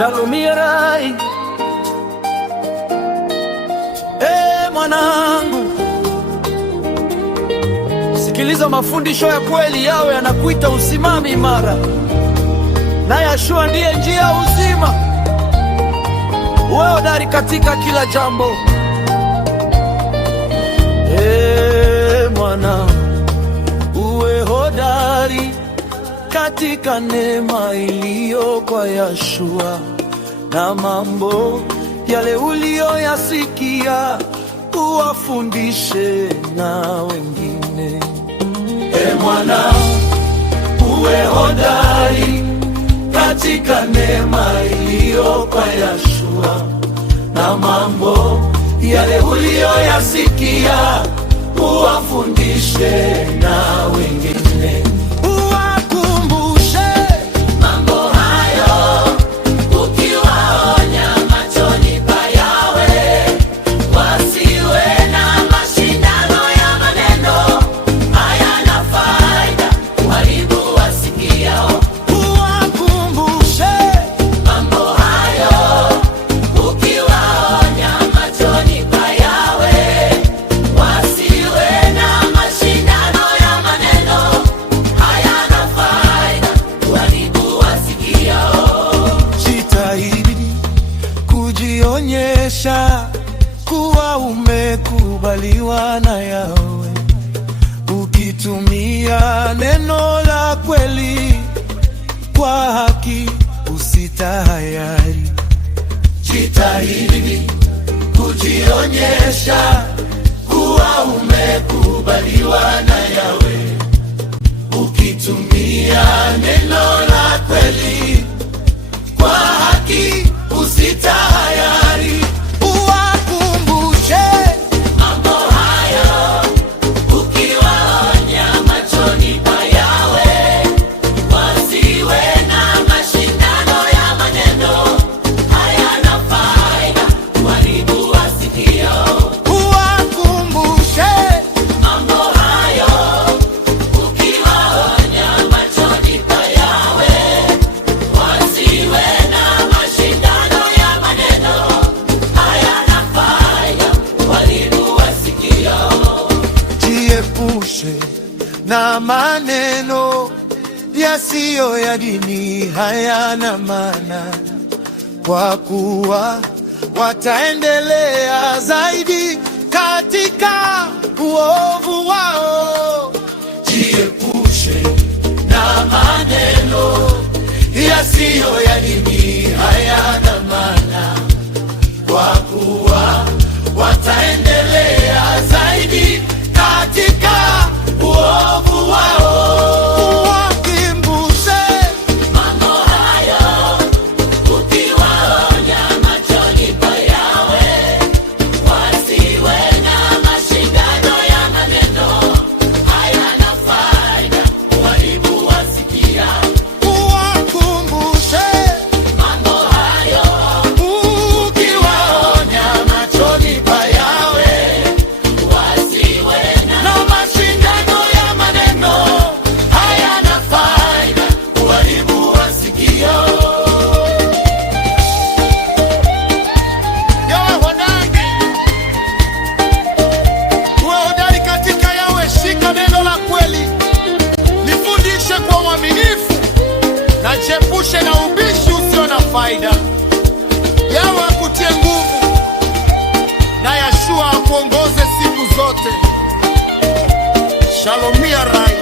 Shalomirai. Mwanangu, sikiliza, mafundisho ya kweli yawe yanakuita usimame imara, na Yeshua ndiye njia ya uzima. Uwe hodari katika kila jambo. Mwanangu, uwe hodari katika neema iliyo kwa Yeshua, na mambo yale uliyoyasikia uwafundishe na wengine. Mwanangu, uwe hodari katika neema iliyo kwa Yeshua, na mambo yale uliyoyasikia uwafundishe na wengine. Kuwa umekubaliwa na Yahweh, ukitumia neno la kweli kwa haki, usitahayari. Jitahidi kujionyesha kuwa umekubaliwa na Yahweh, ukitumia neno la kweli kwa haki, usitahayari. Na maneno yasiyo ya dini hayana maana, kwa kuwa wataendelea zaidi katika uovu wao. Jiepushe na maneno yasiyo ya dini hayana maana, kwa kuwa wataendelea zaidi katika uovu wao. Wakimbushe mambo hayo, ukiwaonya machoni pa Yahweh, wasiwe na mashindano ya maneno hayana faida, uharibu wasikia. Wakumbushe mambo hayo, ukiwaonya machoni pa Yahweh, wasiwe na mashindano ya maneno hayana faida, uharibu wasikia. Uwe hodari katika Yahweh, shika neno la kweli, lifundishe kwa uaminifu, na jiepushe na ubishi usio na faida. Yahweh akutie nguvu, na Yeshua akuongoze siku zote. Shalomirai.